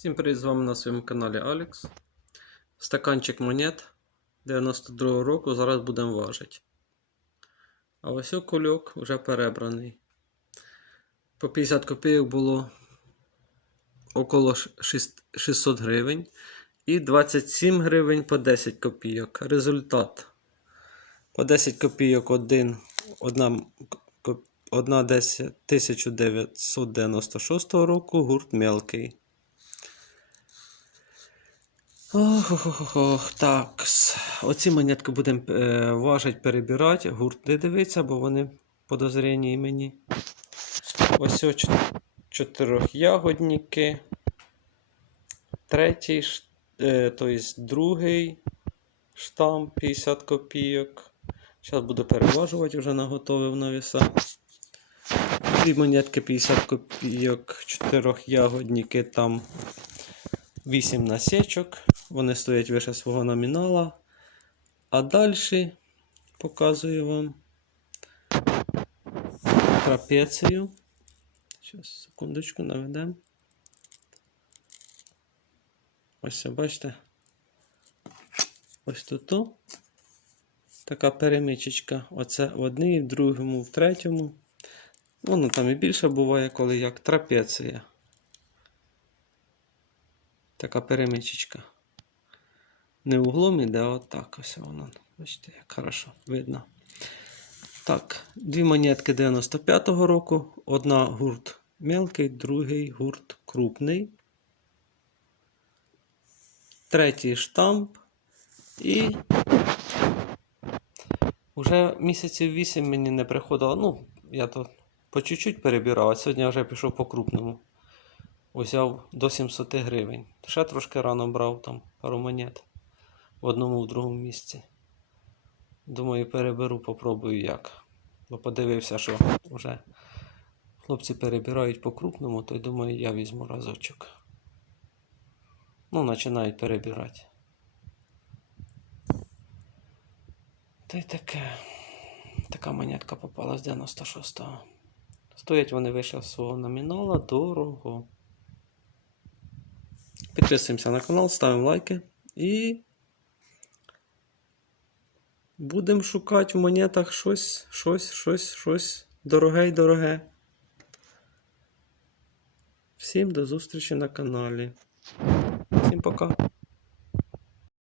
Всім привіт з вами на своєму каналі Алекс. Стаканчик монет 92 року зараз будемо важити. А ось кульок вже перебраний. По 50 копійок було около 600 гривень. І 27 гривень по 10 копійок. Результат. По 10 копійок один, одна, ко- одна 10 1996 року гурт мелкий. Ох, ох, ох, так. Оці монетки будемо е, важити, перебирати. Гурт не дивиться, бо вони подозрені мені. Ось ось чотирьохягодники. Третій, е, тобто другий штамп 50 копійок. Зараз буду переважувати вже наготовив на віса. Дві монетки 50 копійок, чотирьохягодники там 8 насечок. Вони стоять вище свого номінала. А далі показую вам трапецію. Зараз, секундочку, наведемо. Ось, бачите? Ось тут. Така перемичечка. Оце в одній, в другому, в третьому. Воно там і більше буває, коли як трапеція. Така перемичечка. Не углом іде, отак ось воно. Бачите, як хорошо видно. Так, дві монетки 95-го року. Одна гурт мелкий, другий гурт крупний. Третій штамп. І вже місяців 8 мені не приходило. Ну, я то по чуть-чуть перебирав, а сьогодні я вже пішов по крупному. Узяв до 700 гривень. Ще трошки рано брав там пару монет в одному в другому місці. Думаю, переберу, попробую як. Бо подивився, що вже хлопці перебирають по крупному, то й думаю, я візьму разочок. Ну, починають перебирати. Та й таке. Така монетка попала з 96-го. Стоять вони вище свого номінала дорого. Підписуємося на канал, ставимо лайки і будемо шукати в монетах щось, щось, щось, щось дороге й дороге. Всім до зустрічі на каналі. Всім пока.